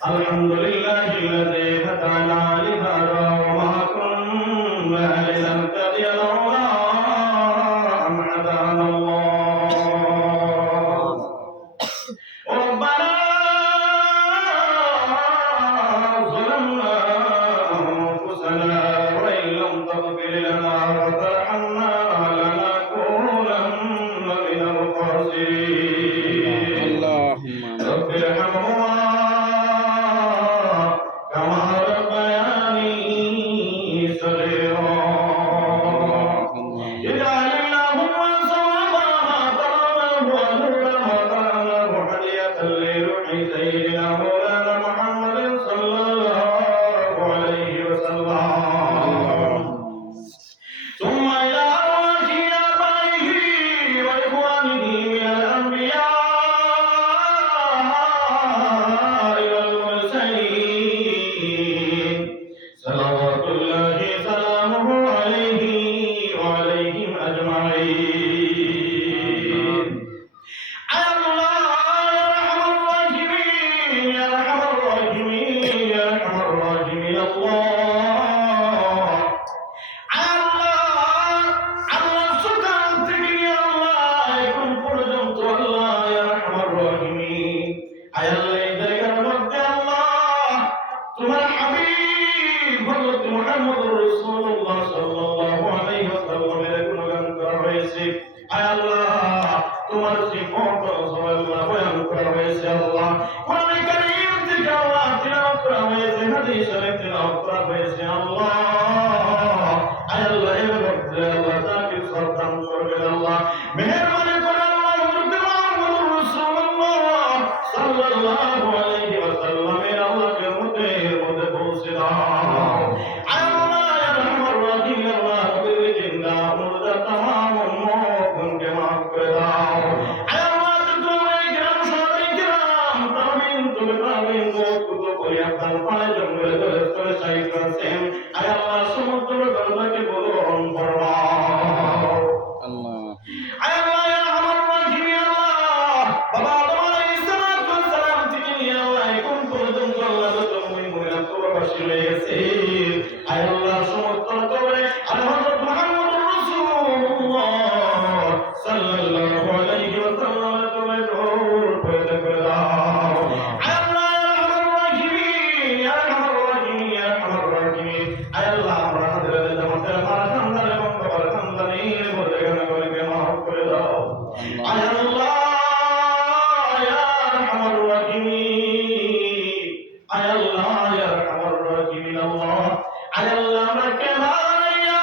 الحمد لله الذي هدانا لهذا وما كنا لنهتدي لولا أن هدانا الله ربنا ظلمنا أنفسنا وإن لم تغفر لنا وترحمنا لنكونن من الخاسرين اللهم رب ارحمهما كما ربياني صغيرا اجعل اللهم ثواب ما قرأناه ونور ما قرأناه هدية لروح سيدنا مولانا محمد صلى الله عليه وسلم ثم إلى أرواح آبائه وإخوانه من الأنبياء والمرسلين صلوات الله سلامه عليه وعليهم أجمعين يا أرحم الراحمين يا أرحم الراحمين يا أرحم الراحمين الله আল্লাহ সুকান থেকে আল্লাহ এখন পর্যন্ত আল্লাহ ইয়া রাহমার রহিম আয় আল্লাহ এই জায়গার মধ্যে আল্লাহ তোমার হাবিব হযরত মুহাম্মদুর রাসূলুল্লাহ সাল্লাল্লাহু আলাইহি ওয়াসাল্লামের গুণগান করা হয়েছে আয় আল্লাহ তোমার সিফাত আল্লাহ বয়ান করা হয়েছে আল্লাহ কোরআনে কারীম থেকে আল্লাহ তিলাওয়াত করা হয়েছে হাদিস শরীফ তিলাওয়াত করা হয়েছে আল্লাহ আল্লাহ এর মধ্যে আল্লাহ তাকে সাবধান করবেন আল্লাহ মেহেরবানি করে আল্লাহ হযরত মুহাম্মদুর রাসূলুল্লাহ সাল্লাল্লাহু আলাইহি ওয়াসাল্লামের আল্লাহকে মধ্যে পৌঁছে দাও আল্লাহ ইয়া রাহমার রহিম আল্লাহ নবীর জিন্দা মুর্দা तमाम উম্মতকে maaf করে দাও আল্লাহ তোমার গ্রাম সবাই গ্রাম তামিন তুমি তামিন কত করে আপনার পায়ে জঙ্গলে ধরে ধরে সাইড করেছেন আল্লাহ সমুদ্র গঙ্গাকে বলুন ফরমাও আল্লাহ আল্লাহ ইয়া রাহমার রহিম আল্লাহ বাবা আদম আলাইহিস সালাতু ওয়াস সালাম থেকে নিয়ে আল্লাহ এখন পর্যন্ত আল্লাহ তুমি মহিলা প্রবাসী হয়ে গেছে আল্লাহ সমস্ত করে হযরত মুহাম্মদুর রাসূলুল্লাহ সাল্লাল্লাহু আলাইহি ওয়াসাল্লাম তুমি নূর পয়দা করে দাও আল্লাহ ইয়া রাহমার রহিম ইয়া রাহমার রহিম ইয়া রাহমার রহিম আল্লাহ আমরা হাজরাত জামাতের আমার খানদান এবং বাবার খানদানের মধ্যে গান করে মাফ করে দাও আল্লাহ ইয়া রাহমার রহিম আল্লাহ ইয়া রাহমার রহিম আল্লাহ আল্লাহ আমরা কে বানাইয়া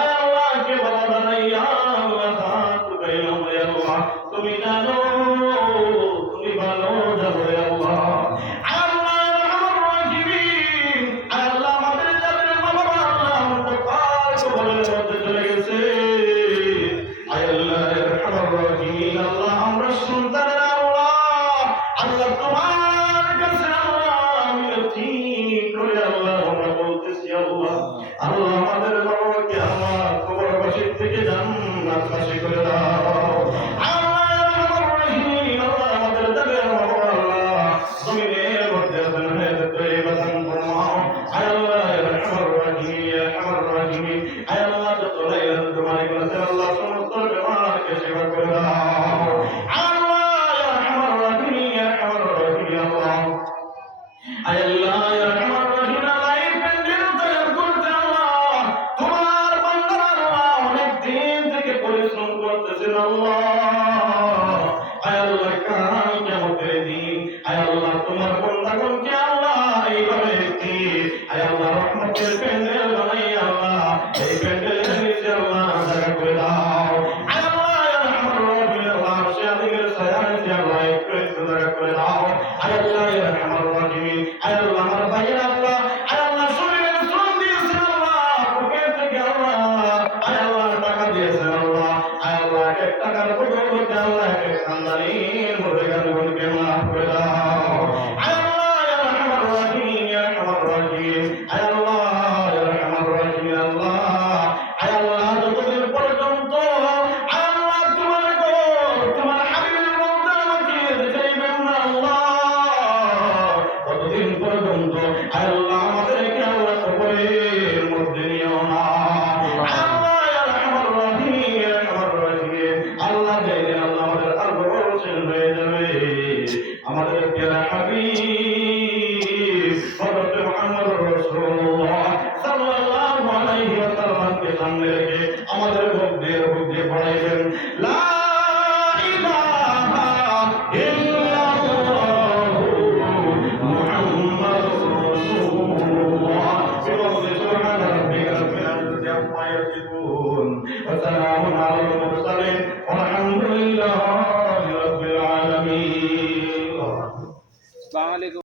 আল্লাহ কে বানাইয়া আল্লাহ হাত উঠাইলাম রে আল্লাহ তুমি জানো তুমি ভালো জানো রে আল্লাহ আল্লাহ ইয়া রাহমার রহিম আল্লাহ আমাদের যাদের বাবা আল্লাহ আমাদের পাশ বলের মধ্যে চলে গেছে আল্লাহ ইয়া রাহমার রহিম আল্লাহ আমরা সন্তানের আল্লাহ আল্লাহ তোমার কাছে আল্লাহ মিনতি করে আল্লাহ আমরা বলতেছি আল্লাহ আল্লাহ আমাদের বাবাকে আল্লাহ কবরবাসীর থেকে জান্নাতবাসী করে দাও আল্লাহ ইয়া রাহমার রহিম আল্লাহ আমাদের যাদের বাবা আল্লাহ জমিনের মধ্যে জান্নাত তৈবাতান ফরমাও আল্লাহ ইয়া রাহমার রহিম ইয়া রাহমার রহিম আল্লাহ যত লাইলাত তোমার কাছে আল্লাহ সমস্ত বেমারকে সেবা করে দাও আল্লাহ ইয়া রাহমার রহিম ইয়া রাহমার রহিম আল্লাহ আল্লাহ ইয়া রাহমার রহিম আল্লাহ এই প্যান্ডেল তৈরি করতে আল্লাহ তোমার বান্দারা আল্লাহ অনেক দিন থেকে পরিশ্রম করতেছেন আল্লাহ আল্লাহ কাল কিয়ামতের দিন আল্লাহ তোমার বান্দাগণকে আল্লাহ এইভাবে কি আল্লাহ রহমতের প্যান্ডেল বানাই আল্লাহ এই প্যান্ডেলের নিচে আল্লাহ জায়গা করে দাও আল্লাহ ইয়া রাহমার রহিম আল্লাহ সে আদিকের ছায়ার নিচে আল্লাহ একটু একটু জায়গা করে দাও আল্লাহ ইয়া রাহমার রহিম আল্লাহ আমার ভাইয়ের আল্লাহ আল্লাহ শরীরের শ্রম দিয়েছেন আল্লাহ পকেট থেকে আল্লাহ আল্লাহ টাকা দিয়েছেন আল্লাহ আল্লাহ এক টাকার বদলে আল্লাহ এক খানদানের মধ্যে গানগুলোকে মাফ করে দাও আল্লাহ ইয়া রাহমার রহিম ইয়া রাহমার রহিম আল্লাহ ইয়া রাহমার রহিম আল্লাহ আল্লাহ যতদিন পর্যন্ত আল্লাহ তোমার হাবিবের মধ্যে আমাকে দেখাইবেন না আল্লাহ আল্লাহ দেয় আল্লাহ আমাদের আরো চেঞ্জ হয়ে যাবে। আমাদের প্রিয় হাবিব হযরত মুহাম্মদ রাসূলুল্লাহ সাল্লাল্লাহু আলাইহি ওয়াসাল্লামকে সামনে রেখে আমাদের মুখ দিয়ে পড়াইবেন